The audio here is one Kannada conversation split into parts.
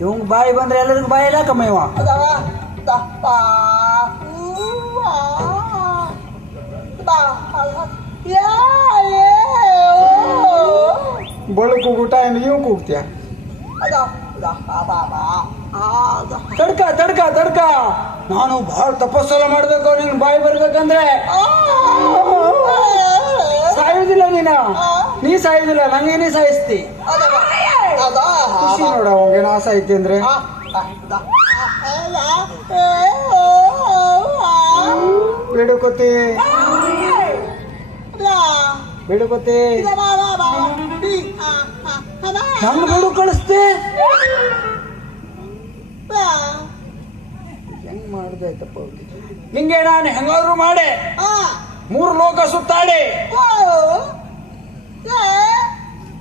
ಇವಂಗ್ ಬಾಯಿ ಬಂದ್ರೆ ಎಲ್ಲರಿಗೂ ಬಾಯಿ ಇಲ್ಲಕಮ್ಮ ಇವ. ಅದವ? ದಪ್ಪ. ಬಾ. ಯಾ ಯೇ ಬಳು ಕೂಗುಟ ಏನು ಇವ್ ಕೂಗ್ತೀಯ? ಬಾ ಬಾ ಆ ಆದ ತಡ್ಕ ತಡ್ಕ ತಡ್ಕ. ನಾನು ಬಹಳ ತಪಸ್ಸೆಲ್ಲ ಮಾಡ್ಬೇಕು ನಿನ್ ಬಾಯಿ ಬರ್ಬೇಕಂದ್ರೆ. ಸಾಯುದಿಲ್ಲ ನೀನ. ನೀ ಸಾಯುದಿಲ್ಲ ನಂಗೆ ನೀ ಸಾಯಿಸ್ತಿ. ಖುಷಿ ನೋಡ ಅವಂಗೇನು ಆಸೆ ಐತಿ ಅಂದ್ರೆ ಬೇಡುಕೋತಿ ಬೇಡುಕೋತಿ ನಂಗೆ ಬೇಡು ಕಳಿಸ್ತಿ ಹೆಂಗ್ ಮಾಡ್ದಾಯ್ತಪ್ಪ ನಿಂಗೆ ನಾನು ಹೆಂಗಾದ್ರು ಮಾಡಿ ಮೂರು ಲೋಕ ಸುತ್ತಾಡಿ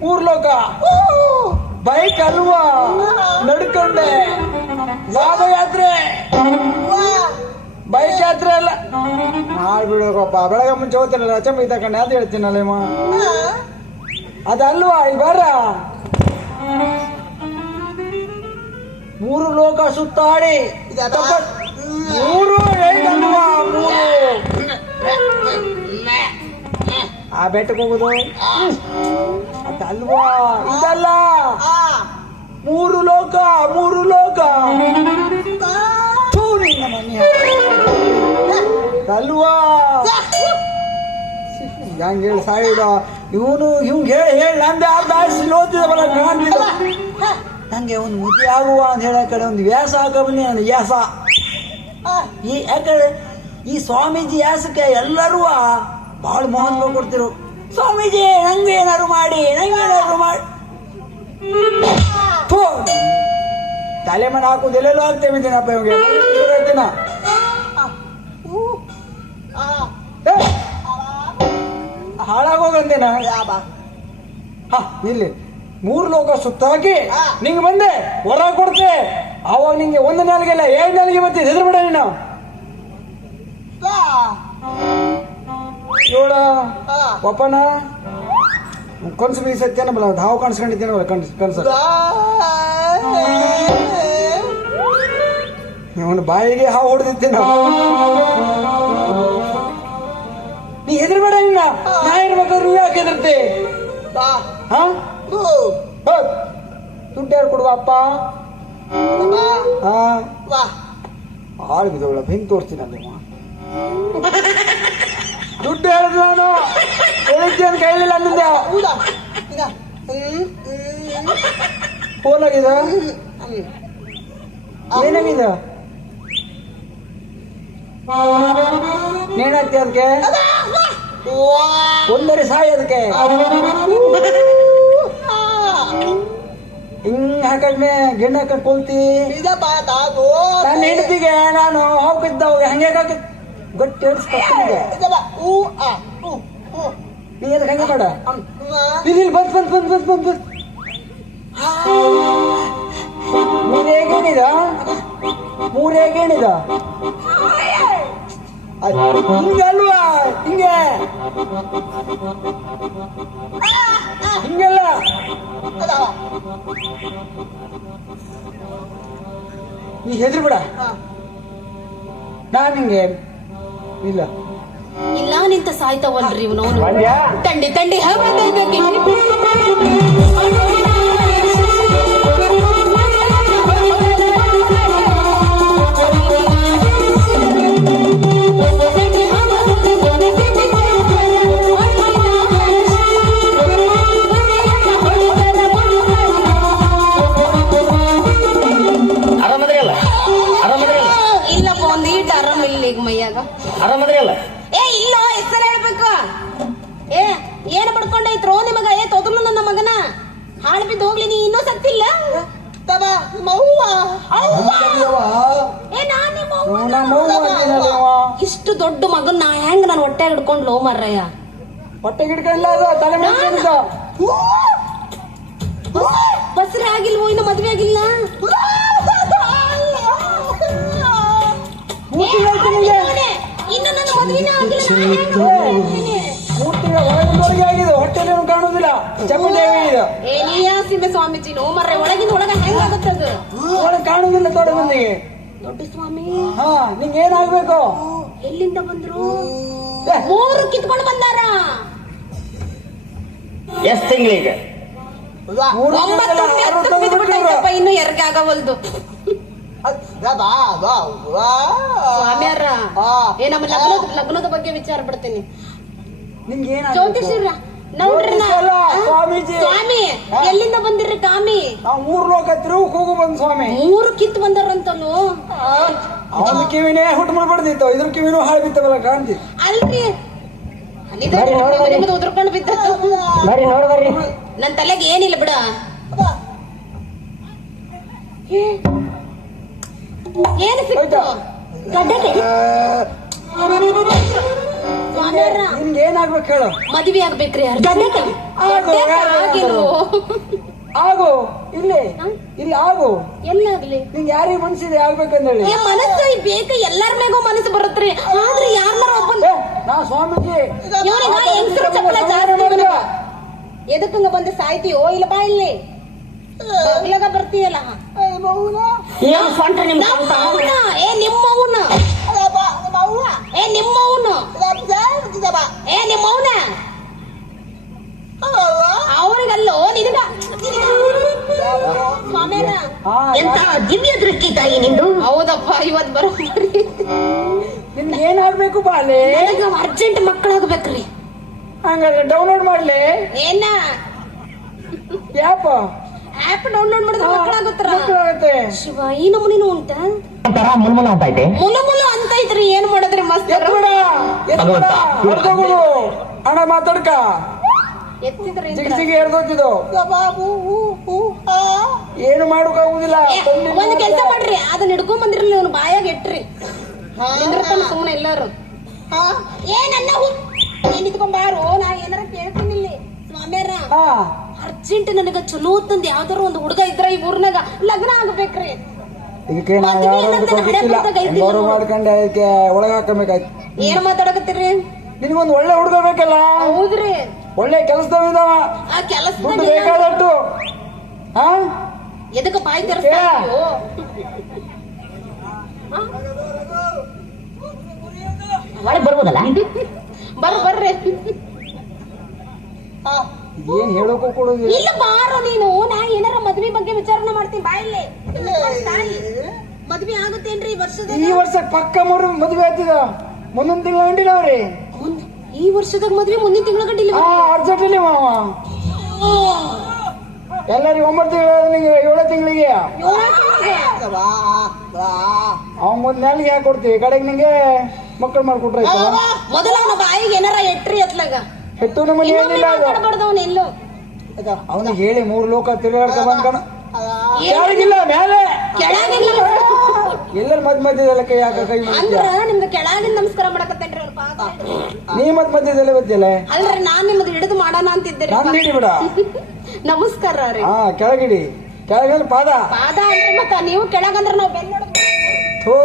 ಮೂರ್ ಲೋಕ ಬೈಕ್ ಅಲ್ವಾ? ನಡ್ಕೊಂಡೆ. ಪಾದಯಾತ್ರೆ ಬೈಕ್ ಯಾತ್ರೆ ಅಲ್ಲ ಮಾಡ್ಬಿಡೋಕಪ್ಪ ಬೆಳಗ್ಗೆ ಮುಂಚೆ ಹೋಗ್ತೀನಿ ಅಚಂಬ ತಕೊಂಡೆ ಅಂತ ಹೇಳ್ತೀನಲ್ಲ ಇಮ್ಮ ಅದಲ್ವಾ? ಇಲ್ಲಿ ಬರ. ಮೂರು ಲೋಕ ಸುತ್ತಾಡಿ. ಮೂರು ಮೂರು. ಬೆಟ್ಟಕ್ಕೆ ಹೋಗೋದು? ಅದಲ್ವಾ ಇದಲ್ಲ. ಮೂರು ಲೋಕ ಮೂರು ಲೋಕ. ಅಲ್ವಾ? ಹೆಂಗ್ ಹೇಳಿ ಸಾಯಿಡ ಇವನು ಹಿಂಗೆ ಹೇಳಿ ಹೇಳಿ ನಂದೆ ಅರ್ಧ ಆಯ್ಸಿ ಓದಿದ ಬಲ ಕಾಣ್ತಿದ್ದ ನಂಗೆ ಒಂದು ಮುದಿ ಆಗುವ ಅಂತ ಹೇಳ ಕಡೆ ಒಂದು ವ್ಯಾಸ ಹಾಕಬನ್ನಿ, ನನ್ನ ನಾನು ವ್ಯಾಸ. ಈ ಯಾಕಂದ್ರೆ ಈ ಸ್ವಾಮೀಜಿ ಯಾಸಕ್ಕೆ ಎಲ್ಲರೂ ಬಹಳ ಮಹತ್ವ ಕೊಡ್ತಿರು. ಸ್ವಾಮೀಜಿ ನಂಗೆ ಏನಾದ್ರು ಮಾಡಿ ನಂಗೆ ಏನಾದ್ರು ಮಾಡಿ. ತಲೆ ಮನೆ ಹಾಕುದು ಎಲ್ಲೆಲ್ಲೋ ಆಗ್ತೇವೆ ದಿನಪ್ಪ ಇವಂಗೆ ದಿನ ಹಾಳಾಗೋಗಂದೇನ ಹಾ ಇಲ್ಲಿ. ಮೂರು ಲೋಕ ಸುತ್ತಾಕಿ ಹಾಕಿ ನಿಂಗೆ ಬಂದೆ ಹೊರ ಕೊಡ್ತೆ. ಅವಾಗ ನಿಂಗೆ ಒಂದು ನಾಲ್ಗೆಲ್ಲ ಏಳು ನಾಲ್ಗೆ ಮತ್ತೆ ಹೆದರ್ಬಿಡ ನೀನು. ನೋಡ ಒಪ್ಪನ ಕನ್ಸು ಬೀಸತ್ತೇನ ಬಲ ಹಾವು ಕಾಣಿಸ್ಕೊಂಡಿದ್ದೇನಲ್ಲ ಕನ್ಸು ಕನ್ಸ. ಅವನ ಬಾಯಿಗೆ ಹಾವು ಹೊಡೆದಿತ್ತೇನ ನೀ ಹೆದರ್ಬೇಡ ನಿನ್ನ. ನಾ ಇರ್ಬೇಕಾದ್ರೆ ಯಾಕೆ ಹೆದರ್ತೆ? ಹೋಗ್. ದುಡ್ಡು ಯಾರು ಕೊಡುವ ಅಪ್ಪ? ಆಳ್ ಬಿದ್ದವಳ ಬೆಂಕಿ ತೋರಿಸ್ತೀನಲ್ಲ ಇವ. ದುಡ್ಡು ಹೇಳಿದ್ರು ನಾನು. ಹೇಳಿದ್ದೇನು ಕೈಲಿಲ್ಲ ಅಂದಿದ್ದೆ. ಫೋನ್ ಆಗಿದೆ ಏನಾಗಿದೆ? ನೇಣಾಗ್ತಿ ಅದಕ್ಕೆ? ಒಂದರೆ ಸಾಯಿ ಅದಕ್ಕೆ? ಹಿಂಗ್ ಹಾಕಡ್ಮೆ ಗಿಣ್ಣ ಕೊಲ್ತಿ ನನ್ನ ಹೆಂಡತಿಗೆ ನಾನು ಹೋಗಿದ್ದ ಹಂಗೆ ಹಾಕಿ ಗಟ್ಟಿ ಉ ನೀ ಅದಕ್ಕೆ ಹಂಗೆ ಮಾಡ? ಇಲ್ಲಿ ಬಂದ್ ಬಂದ್ ಬಂದ್ ಬಂದ್ ಬಂದ್ ಬಂದ್ ಮೂರು ಹೇಗೇನಿದ ಮೂರು ಹೇಗೇನಿದ ಹಿಂಗಲ್ವಾ ಹಿಂಗೆ ಹಿಂಗೆಲ್ಲ. ನೀ ಹೆದ್ರಿ ಬಿಡ ನಾನು ಹಿಂಗೆ ಇಲ್ಲ. ಇಲ್ಲ ನಿಂತ ಸಾಯ್ತಾವಲ್ರಿ ಇವನು ತಂಡಿ ತಂಡಿ ಹಬ್ಬದಕ್ಕೆ ಇಷ್ಟು ದೊಡ್ಡ ಮಗನ್ ನಾ ಹೆಂಗ್ ನಾನು ಹೊಟ್ಟೆ ಹಿಡ್ಕೊಂಡು ಲೋ ಮಾರಯ್ಯ ಹೊಟ್ಟೆ ಗಿಡ್ಕಲ್ಲ ಅದು ತಲೆ ಮೇಲೆ. ಬಸ್ರಿ ಆಗಿಲ್ವೋ ಇನ್ನು ಮದ್ವೆ ಆಗಿಲ್ಲ? ನಿಂಗೆ? ಇನ್ನು ನನ್ನ ಮದ್ವೆನೇ ಆಗಿಲ್ಲ ನಾನ್ ಹೆಂಗ್ ಹೋಗ್ತೀನಿ? ಮೂರ್ ತಿಂಗಳ ಒಳಗಿನೊಳಗೆ ಆಗಿದೆ ಹೊಟ್ಟೆಲಿ ಕಾಣುದಿಲ್ಲ. ಚಪ್ಪಲಿ ಆಗಿದೆ ಏ ನೀ ಯಾಸಿ ಸೀಮೆ ಸ್ವಾಮೀಜಿ ನೋ ಮರ್ರೆ ಒಳಗಿಂದ ಒಳಗ ಹೆಂಗಾಗುತ್ತದು ಒಳಗೆ ಕಾಣುದಿಲ್ಲ ತೋಡ ಮಂದಿಗೆ ದೊಡ್ಡ ಸ್ವಾಮಿ. ಹಾ ನಿಂಗೆ ಏನಾಗ್ಬೇಕು ಎಲ್ಲಿಂದ ಬಂದ್ರು? ಮೂರು ಕಿತ್ಕೊಂಡು ಬಂದಾರ. ಎಷ್ಟ್ ತಿಂಗಳಿಗೆ. ಇನ್ನು ಎರಗಾಗವಲ್ದು ಅದಾ ಏ ನಮ್ಮ ಲಗ್ನದ ಲಗ್ನದ ಬಗ್ಗೆ ವಿಚಾರ ಏನಾಗ್ಬೇಕು ಜ್ಯೋತಿಷ್ಯರ ನೋಡ್ರಿ ಸ್ವಾಮೀಜಿ. ಸ್ವಾಮಿ ಎಲ್ಲಿಂದ ಬಂದಿರ್ರಿ ಕಾಮಿ? ನಾವು ಮೂರು ಲೋಕ ತಿರುವು ಹೋಗು ಬಂದ್ ಸ್ವಾಮಿ. ಮೂರು ಕಿತ್ ಬಂದಾರಂತನು ಅವನ ಕಿವಿನೇ ಹುಟ್ಟು ಮಾಡ್ಬಾರ್ದಿತ್ತು. ಇದ್ರ ಕಿವಿನೂ ಹಾಳು ಬಿತ್ತವಲ್ಲ ಕಾಂತಿ ಅಲ್ರಿ. ಉದ್ರಕೊಂಡು ಬಿದ್ದದ್ದು. ಬರ್ರಿ ನೋಡ್ ಬರ್ರಿ ನನ್ ತಲೆಗೆ ಏನಿಲ್ಲ ಬಿಡ. ಏನು ಸಿಕ್ತು? ಗಡ್ಡೆ ನಿನ್ಗೆ ಏನಾಗ್ಬೇಕು ಹೇಳು. ಮದ್ವೆ ಆಗ್ಬೇಕ್ರಿ ಆಗು, ಇಲ್ಲಿ ಹ? ಇಲ್ಲಿ ಆಗು. ಎಲ್ಲಾಗ್ಲಿ. ನಿಂಗೆ ಯಾರಿಗೆ ಮನ್ಸಿದೆ ಆಗ್ಬೇಕಂದೇಳಿ? ಏ ಮನಸ್ಸು ಬೇಕ ಎಲ್ಲಾರ ಮೇಗೂ ಮನಸ್ಸು ಬರುತ್ತ್ರಿ ಆದ್ರೆ ಯಾರನ್ನಾರ ಒಬ್ಬನ್ ಏ, ನಾ ಸ್ವಾಮೀಜಿ. ಎದಕ್ಕಂಗ ಬಂದು? ಸಾಯ್ತೀಯೋ ಇಲ್ಲ ಬಾ ಇಲ್ಲಿ. ಬಗ್ಲಗ ಬರ್ತೀಯಲ್ಲ? ನಮ್ಮವ್ನ, ಏ ನಿಮ್ಮವ್ನ ಏ ನಿಮ್ಮವ್ನು ಏ ನಿಮ್ಮವ್ನ ಅವನಿಗಲ್ಲೋ ನಿನಗ? ಸ್ವಾಮಿಯರ ಹಾ ಎಂತ ದಿವ್ಯ ದೃಷ್ಟಿ ತಾಯಿ ನಿಂದು? ಹೌದಪ್ಪ ಇವತ್ ಬರೋಬ್ಬರಿ ನಿನ್ಗೆ ಏನಾಗ್ಬೇಕು ಬಾಲೆ? ನನಗ ಅರ್ಜೆಂಟ್ ಮಕ್ಕಳಾಗ್ಬೇಕ್ರಿ. ಹಂಗಾದ್ರೆ ಡೌನ್ಲೋಡ್ ಮಾಡ್ಲೇ? ಏನ? ಯಾಪ? ಆಪ್ ಡೌನ್ಲೋಡ್ ಮಾಡಿದ್ರೆ ಮಕ್ಕಳಾಗುತ್ತಾರ ಮಕ್ಕಳಾಗುತ್ತೆ. ಶಿವ ಈ ನಮೂನಿನೂ ಉಂಟ? ಒಂಥರ ಮುಲ್ಮುಲ್ ಅಂತ ಐತೆ. ಮುಲ ಮುಲ ಅಂತ ಐತ್ರಿ ಏನ್ ಮಾಡಿದ್ರಿ ಮಸ್ತ್? ಹೊಡ್ದೋಗುದು ಹಣ ಮಾತಾಡ್ಕ. ಎರ್ದೋತಿದ್ದು. ಏನು ಮಾಡೋಕ್ಕಾಗುದಿಲ್ಲ ಒಂದ್ ಕೆಲ್ಸ ಮಾಡ್ರಿ. ಅದನ್ನ ಹಿಡ್ಕೊಂಡ್ ಬಂದಿರ್ಲಿ ಅವ್ನ ಬಾಯಾಗ ಇಟ್ರಿ ನಿಂದಿರ್ತಾನ ಸುಮ್ಮನೆ ಎಲ್ಲಾರು. ಏ ನನ್ನ ಏನ್ ಇಟ್ಕೊಂಬಾರು ನಾ ಏನಾರ ಕೇಳ್ತೀನಿ ಇಲ್ಲಿ. ಸ್ವಾಮಿಯರ ಹಾ. ಅರ್ಜೆಂಟ್ ನನಗ ಚಲೋ ತಂದ್ ಯಾವ್ದಾರ ಒಂದು ಹುಡುಗ ಇದ್ರ ಈ ಊರ್ನಾಗ ಲಗ್ನ ಆಗ್ಬೇಕ್ರಿ. ಇದಕ್ಕೆ ನಾವು ಯಾರೊಂದು ಗೊತ್ತಿಲ್ಲ ನೋಡು. ಮಾಡ್ಕೊಂಡೆ ಅದಕ್ಕೆ ಒಳಗೆ ಹಾಕಬೇಕಾಯ್ತು ಏನ್ ಮಾತಾಡಕತ್ತೀರಿ? ನಿನಗೊಂದು ಒಳ್ಳೆ ಹುಡುಗ ಬೇಕಲ್ಲ? ಹೌದ್ರಿ. ಒಳ್ಳೆ ಕೆಲಸದವಿದಾವ ಆ ಕೆಲಸದ ದುಡ್ಡು ಬೇಕಾದಟ್ಟು ಹಾ ಎದಕ್ಕ ಬಾಯಿ ತೆರೆಸ್ತಾ? ಒಳಗ್ ಬರ್ಬೋದಲ್ಲ? ಬರ್ರಿ. ಬರ್ರಿ ಏನ್ ಹೇಳೋಕು ಕೊಡೋದು ಇಲ್ಲ ಬಾರೋ ನೀನು. ನಾ ಏನಾರ ಮದ್ವೆ ಬಗ್ಗೆ ವಿಚಾರಣೆ ಮಾಡ್ತೀನಿ. ಬಾಯಿಲೆ ಮದ್ವೆ ಆಗುತ್ತೇನ್ರಿ ಈ ವರ್ಷದ ಈ ವರ್ಷ ಪಕ್ಕ ಮೂರು ಮದುವೆ ಆಯ್ತದ. ಮುಂದೊಂದ್ ತಿಂಗಳ ಗಂಟಿನವ್ರಿ ಮುಂದ್- ಈ ವರ್ಷದಾಗ ಮದ್ವೆ ಮುಂದಿನ ತಿಂಗಳ ಗಂಟಿಲ್ಲ ಹಾ ಅರ್ಜೆಂಟಲ್ಲಿ ಮಾವ. ಎಲ್ಲರಿಗೂ ಒಂಬತ್ತು ತಿಂಗಳಿಗೆ. ಏಳು ತಿಂಗಳಿಗೆ? ಅವ್ನ್ ಒಂದ್ ನೆಲ್ಗೆ ಯಾಕೆ ಕೊಡ್ತೀವಿ. ಕಡೆಗೆ ನಿಂಗೆ ಮಕ್ಕಳು ಮಾಡ್ಕೊಟ್ರೆ ಮೊದಲ ಅವನ ಬಾಯಿಗೆ ಏನಾರ ಎಟ್ರಿ ಅತ್ಲಾಗ. ಹೆತ್ತು ನಮ್ಮಲ್ಲಿ ಏನಿಲ್ಲ ಅದು. ಅವನ ಎಲ್ಲೋ. ಅವನಿಗೆ ಹೇಳಿ ಮೂರು ಲೋಕ ತಿರುಗಾಡ್ಕ ಬಂದ್ಕಣ. ಕೆಳಗಿಲ್ಲ ಮೇಲೆ. ಕೆಳಗಿಲ್ಲ. ಎಲ್ಲರ ಮಧ್ಯ ಮಧ್ಯದಲ್ಲ ಕೈ ಹಾಕ ಕೈ ಅಂದ್ರ ನಿಮ್ಗೆ ಕೆಳಗಿನ ನಮಸ್ಕಾರ ಮಾಡಕತ್ತೇನ್ರಿ ಅವ್ರ ಪಾದ ನೀ ಮಧ್ಯ ಮಧ್ಯದಲ್ಲೇ ಬದ್ದಿಲ್ಲ ಅಲ್ರಿ ನಾನ್ ನಿಮ್ದು ಹಿಡಿದು ಮಾಡೋಣ ಅಂತಿದ್ದೆ ನಾನು ಹಿಡಿ ಬಿಡ. ನಮಸ್ಕಾರ ರೀ. ಹಾ ಕೆಳಗಿಡಿ. ಕೆಳಗಿನ ಪಾದ. ಪಾದ ಅಂದ್ರೆ ಮತ್ತ ನೀವು ಕೆಳಗಂದ್ರ ನಾವ್ ನೋಡ್ತೀವಿ ಥೋ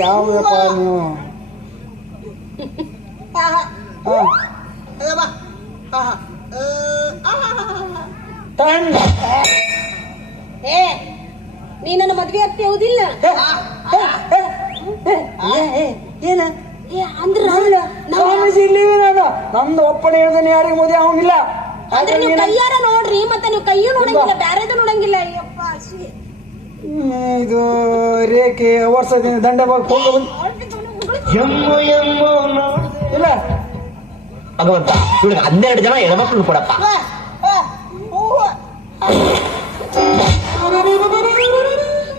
ಯಾವಪ್ಪ ನೀವು? ಏ ನೀ ನನ್ನ ಮದ್ವೆ ಆಗ್ತಿ ಹೌದಿಲ್ಲ ಏನ ಏ ಅಂದ್ರ ನಾವ್- ಸ್ವಾಮೀಜಿ ಇಲ್ಲಿ ನಮ್ದು ಒಪ್ಪಣೆ ಹೇಳ್ದೇನೆ ಯಾರಿಗೆ ಮೋದಿ ಅವನಿಲ್ಲ ಅಂದ್ರೆ ನೀವು ಕೈಯಾರ ನೋಡ್ರಿ ಮತ್ತೆ ನೀವು ಕೈಯೂ ನೋಡಂಗಿಲ್ಲ ಬ್ಯಾರೆದು ನೋಡಂಗಿಲ್ಲ ಅಯ್ಯಪ್ಪ. ಇದು ರೇಖೆ ವರ್ಷದಿಂದ ದಂಡ ಬಂದ್ ಎಮ್ಮು ಎಮ್ಮು ಇಲ್ಲ. ಭಗವಂತ ಇವ್ರಿಗೆ ಹನ್ನೆರಡು ಜನ ಹೆಣ್ಮಕ್ಳು ಕೊಡಪ್ಪ.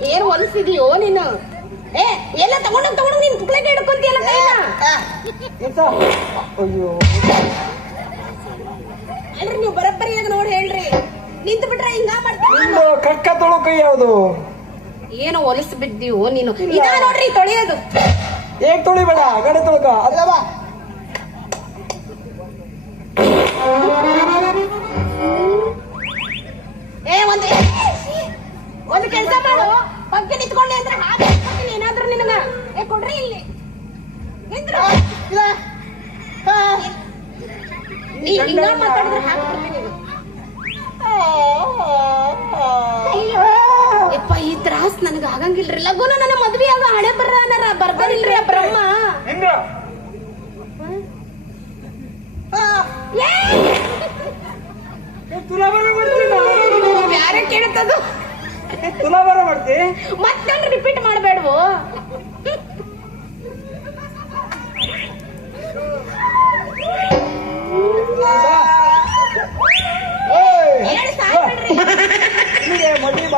ಏನ್ ಹೊಲಸಿದೀಯೋ ನೀನು? ಏ ಎಲ್ಲ ತಗೊಂಡು ತಗೊಂಡು ನೀನ್ ತುಕ್ಳಕ್ಕೆ ಹಿಡ್ಕೊಂತೀಯಲ್ಲ ಕೈನ ಅಯ್ಯೋ. ಅಲ್ರಿ ನೀವು ಬರಬ್ಬರಿಯಾಗ ನೋಡಿ ಹೇಳ್ರಿ. ನಿಂತು ಬಿಟ್ರೆ ಹಿಂಗ ಮಾಡ್ತೀನಿ ಕಕ್ಕ ತೊಳೋ ಕೈ ಯಾವುದು? ಏನೋ ಹೊಲಸ್ ಬಿದ್ದೀವೋ ನೀನು. ಇದ ನೋಡ್ರಿ ತೊಳೆಯೋದು. ಏನ್ ತೊಳಿಬೇಡ ಗಡೆ ತೊಳ್ಕ. ಅಲ್ಲವಾ ಏ ಒಂದ್ ಒಂದು ಕೆಲಸ ಮಾಡು. ಪಕ್ಕ ನಿಂತ್ಕೊಂಡೆ ಅಂದ್ರೆ ಹಾಗೆ. ಹಾಕ್ಕೊಡ್ತೀನಿ ಏ ಕೊಡ್ರಿ ಇಲ್ಲಿ. ನಿಂದ್ರು ನೀ ಹಿಂಗ ಮಾತಾಡಿದ್ರೆ ಹಾಕ್ಬಿಡ್ತೀನಿ ಯಪ್ಪ ಈ ತ್ರಾಸ್ ನನಗ ಆಗಂಗಿಲ್ರಿ. ಲಗುನ ನನ್ನ ಮದ್ವೆ ಆಗ ಹಣೆ ಬರ್ರ ಬರ್ದಾರಿಲ್ರಿ ಆ ಬ್ರಹ್ಮ. ಯಾರ! ಮತ್ತೆ ಕೇಳ್ತದು ಮತ್ತೊಂದು ರಿಪೀಟ್ ಮಾಡಬೇಡವು?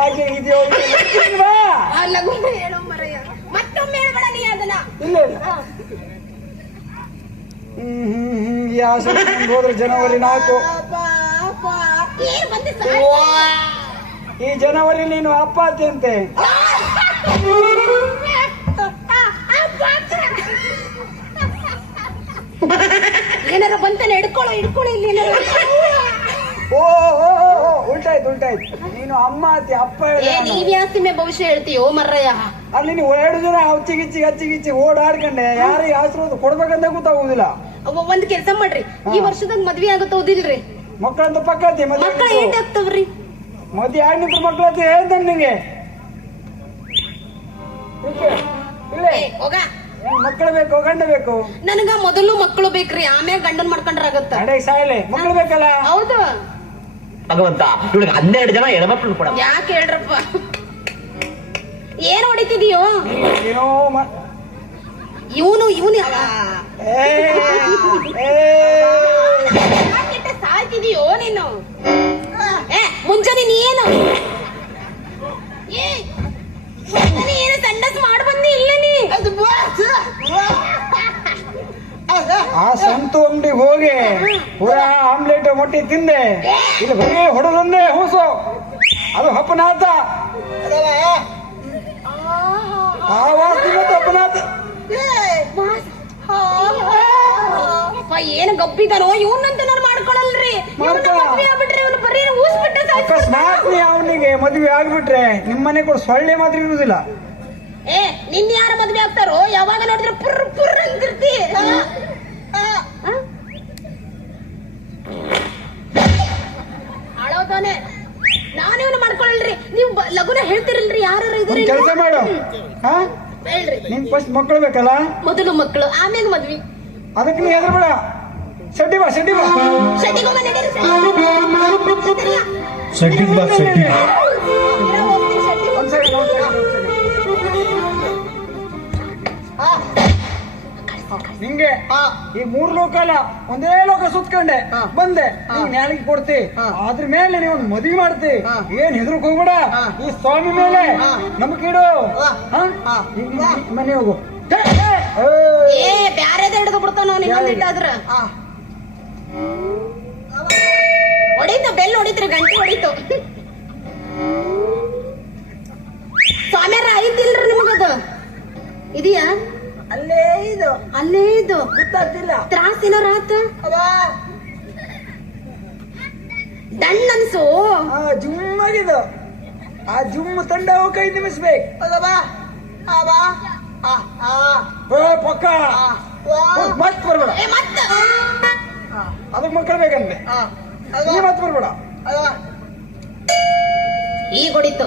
ಭಾಗ್ಯ ಇದೆಯೋ ಇಲ್ವಾ? ಆ ಲಗುನ ಹೇಳೋ ಮರಯ್ಯ. ಮತ್ತೊಮ್ಮೆ ಹೇಳ್ಬೇಡ ನೀ ಅದನ್ನ. ಇಲ್ಲ ಇಲ್ಲ. ಹ್ಮ್ ಹ್ಮ್ ಹ್ಮ್ ಈ ಆಸೆ ಇಟ್ಕೊಂಡು ಹೋದ್ರೆ ಜನವರಿ ನಾಲ್ಕು. ಏನ್ ಬಂದಿ ಸಾಯ್ ಈ ಜನವರಿ ನೀನು ಅಪ್ಪ ಅತ್ಯಂತೆ ಏನಾರ ಬಂತಾನೆ ಹಿಡ್ಕೊಳ್ಳೋ ಹಿಡ್ಕೊಳ್ಳೋ ಇಲ್ಲಿ ಏನಾರ. ಓ, ಓ, ಉಲ್ಟಾಯ್ತು ಉಲ್ಟಾಯ್ತು. ನೀನು ಅಮ್ಮ ಅತಿ ಅಪ್ಪ ಹೇಳಿದ ನಾನು. ನೀವ್ ಯಾಸ್ತಿಮೆ ಭವಿಷ್ಯ ಹೇಳ್ತೀಯೋ ಮರ್ರಯ್ಯ? ಅಲ್ಲಿ ನೀವು ಎರಡು ಜನ ಹಚ್ಚಿಗಿಚ್ಚಿ ಹಚ್ಚಿಗಿಚ್ಚಿ ಓಡಾಡ್ಕಂಡೆ. ಯಾರಿಗೆ ಆಶೀರ್ವಾದ ಕೊಡ್ಬೇಕಂತ ಗೊತ್ತಾಗುದಿಲ್ಲ ಒಂದ್ ಕೆಲ್ಸ ಮಾಡ್ರಿ. ಈ ವರ್ಷದಾಗ ಮದ್ವೆ ಆಗತ್ತೋದಿಲ್ರಿ ಮಕ್ಕಳಂತ ಪಕ್ಕತಿ ಮಕ್ಕಳ ಮದ್ವೆ ಏಟ್ ಆಗ್ತಾವ್ರಿ ಮಕ್ಕಳ ಹೇಳ್ತಾನೆ ನಿಂಗೆ? ಇಲ್ಲೇ ಏ, ಹೋಗ. ಮಕ್ಕಳು ಬೇಕು ಗಂಡ ಬೇಕು? ನನಗ ಮೊದಲು ಮಕ್ಕಳು ಬೇಕ್ರಿ ಆಮೇಲೆ ಗಂಡನ್ ಮಾಡ್ಕೊಂಡ್ರ ಆಗತ್ತ ಕಡೆಗೆ ಸಾಯಲೆ. ಮಕ್ಕಳು ಬೇಕಲ್ಲ? ಹೌದು. ಭಗವಂತ ಇವಳಿಗೆ ಹನ್ನೆರಡು ಜನ ಹೆಣ್ಮಕ್ಳು ಕೊಡ ಯಾಕೆ ಹೇಳ್ರಪ್ಪ? ಏನ್ ಹೊಡಿತಿದೀಯೋ? ಏನೋ ಮ- ಇವನು ಇವನು ಏ, ಏ, ಸಾಯ್ತಿದೀಯೋ ನೀನು? ಏ ಮುಂಜಾನೆ ನೀ ಏನು ಏ ಮುಂಜಾನೆ ಏನು ಸಂಡಸ್ ಮಾಡಿ ಬಂದಿ ಇಲ್ಲ ನೀ? ಆ ಸಂತು ಅಂಗಡಿಗೆ ಹೋಗಿ ಪೂರಾ ಮೊಟ್ಟಿ ತಿಂದೆ. ಇದು ಬರೀ ಹೊಡೆದೊಂದೇ ಹೂಸು. ಅದು ಹಪ್ಪನಾಥ. ಆ ವಾಸ್ತಿ ಮತ್ತು ಹಪ್ಪನಾಥ. ಏನು ಗಬ್ಬಿದಾನೋ ಇವನಂತ ನಾನು ಮಾಡ್ಕೊಳಲ್ರಿ ಅಕಸ್ಮಾತ್ ಅವನಿಗೆ ಮದುವೆ ಆಗ್ಬಿಟ್ರೆ ನಿಮ್ಮನೆ ಕೂಡ ಸೊಳ್ಳೆ ಮಾತ್ರ ಇರುವುದಿಲ್ಲ. ಏ ನಿನ್ ಯಾರು ಮದ್ವೆ ಆಗ್ತಾರೋ? ಯಾವಾಗ ನೋಡಿದ್ರೆ ಪುರ್ ಪುರ್ ಅಂತಿರ್ತಿ. ಹಾಳೋತಾನೆ. ನಾನು ಇವನು ಮಾಡ್ಕೊಳಲ್ರಿ ನೀವು ಬ- ಲಗುನ ಹೇಳ್ತಿರಲ್ರಿ ಯಾರು ಇದ್ರಿ ಕೆಲಸ ಮಾಡು. ಹಾ? ಹೇಳ್ರಿ. ನಿನ್ ಫಸ್ಟ್ ಮಕ್ಕಳು ಬೇಕಲ್ಲ? ಮೊದಲು ಮಕ್ಕಳು ಆಮೇಲೆ ಮದ್ವಿ. ಅದಕ್ಕೆ ನೀ ಬೇಡ ಸಡ್ಡಿ ಬಾ ಸಡ್ಡಿ ಬಾ. ಶೆಟ್ಟಿಗೆ ಹೋಗ ನಡೀರಿ ಸೆಟ್ಟಿಂಗ್ ಬಾ ನಿಂಗೆ? ಈ ಮೂರ್ ಲೋಕ ಅಲ್ಲ ಒಂದೇ ಲೋಕ ಸುತ್ಕೊಂಡೆ. ಬಂದೆ. ನೀನ್ ನ್ಯಾಳಿಗೆ ಕೊಡ್ತಿ. ಅದ್ರ ಮೇಲೆ ನೀವ್ ಒಂದ್ ಮದ್ವಿ ಮಾಡ್ತಿ. ಏನ್ ಹೆದರ್ಕ್ ಹೋಗ್ಬೇಡ. ಈ ಸ್ವಾಮಿ ಮೇಲೆ ನೀನ್ ಮನೆ ಹೋಗು. ಬ್ಯಾರೆದ ಹಿಡಿದು ಬಿಡ್ತಾನ ಇನ್ನೊಂದಿಟ್ಟಾದ್ರ ಹೊಡಿತು ಬೆಲ್ ಹೊಡಿತ್ರಿ ಗಂಟೆ ಹೊಡಿತು. ಸ್ವಾಮ್ಯಾರ ಐತಿಲ್ರಿ ನಿಮಗದು. ಇದೆಯಾ? ಅಲ್ಲೇ ಇದು ಅಲ್ಲೇ ಇದು ಗೊತ್ತಾಗ್ತಿಲ್ಲ. ತ್ರಾಸಿನ ರಾತ? ಆತ ಡಣ್ ಅನ್ಸು ಆ ಜುಮ್ಮಾಗಿದು ಆ ಜುಮ್ ತಂಡ ಹೋಗಿ ಐದು ನಿಮಿಸ್ಬೇಕು. ಬೇಕು ಅಲ್ಲವಾ ಆ ಬಾ. ಆ ಆ. ಏ, ಪಕ್ಕ. ವಾ ಮತ್ ಬರ್ಬೇಡ. ಏ ಮತ್ತ. ಅದಕ್ ಮಕ್ಕಳು ಬೇಕಂತೆ ಆ. ನೀ ಮತ್ ಬರ್ಬೇಡ. ಅಲ್ವಾ ಈಗ ಹೊಡಿತು.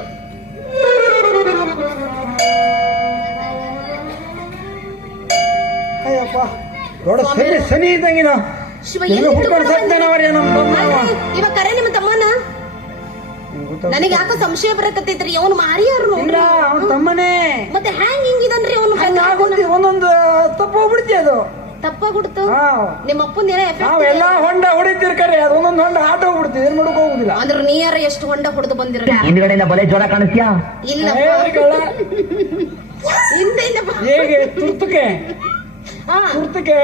ದೊಡ್ಡ ಸನಿ ಸನಿ ಇದ್ದಂಗಿನ. ಶಿವ ಎಲ್ಲಿ ಎಲ್ಲಿ ಹುಡ್ಕೊಂಡು ಸತ್ತೇನವರೇ ನಮ್ಮ ತಮ್ಮ ಇವ ಕರೆ ನಿಮ್ಮ ತಮ್ಮನ. ನನಗೆ ಯಾಕ ಸಂಶಯ ಬರಕತ್ತೈತ್ರಿ? ಅವನು ಮಾರಿಯವ್ರು. ಇಲ್ಲ ಅವನ ತಮ್ಮನೇ. ಮತ್ತೆ ಹ್ಯಾಂಗ್ ಹಿಂಗಿದನ್ರಿ ಅವನು? ಒಂದೊಂದು ತಪ್ಪು ಹೋಗ್ಬಿಡ್ತಿ ಅದು. ತಪ್ಪಾಗ್ಬಿಡ್ತು? ಹಾ. ನಿಮ್ಮ ಅಪ್ಪನ ಏನೋ ಎಫೆಕ್ಟ್ ನಾವೆಲ್ಲ ಹೊಂಡ ಹೊಡಿತೀರಿ ಕರೆ ಅದು ಒಂದೊಂದು ಹೊಂಡ ಆಟ ಹೋಗ್ಬಿಡ್ತೀವಿ ಏನ್ ಮಾಡೋಕೆ ಹೋಗುದಿಲ್ಲ. ಅಂದ್ರ ನೀಯಾರ ಎಷ್ಟು ಹೊಂಡ ಹೊಡೆದು ಬಂದಿರ ಹಿಂದ್ಗಡೆಯಿಂದ ಬಲೆ ಜ್ವರ ಕಾಣಿಸ್ತೀಯಾ? ಇಲ್ಲ. ಹಿಂದೆ ಹೇಗೆ ಹಾ. ತುರ್ತಕ್ಕೆ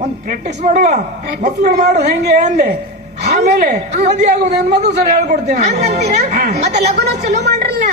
ಒಂದ್ ಪ್ರಾಕ್ಟೀಸ್ ಮಾಡುವ. ಮಕ್ಕಳು ಮಾಡೋದು ಹೆಂಗೆ ಅಂದೆ. ಆಮೇಲೆ ಮದುವೆ ಆಗೋದು ಮೊದಲು ಸರಿ ಹೇಳ್ಕೊಡ್ತೀನಿ ಮತ್ತೆ ಲಗುನ ಚಲೋ ಮಾಡ್ರಲ್ಲ.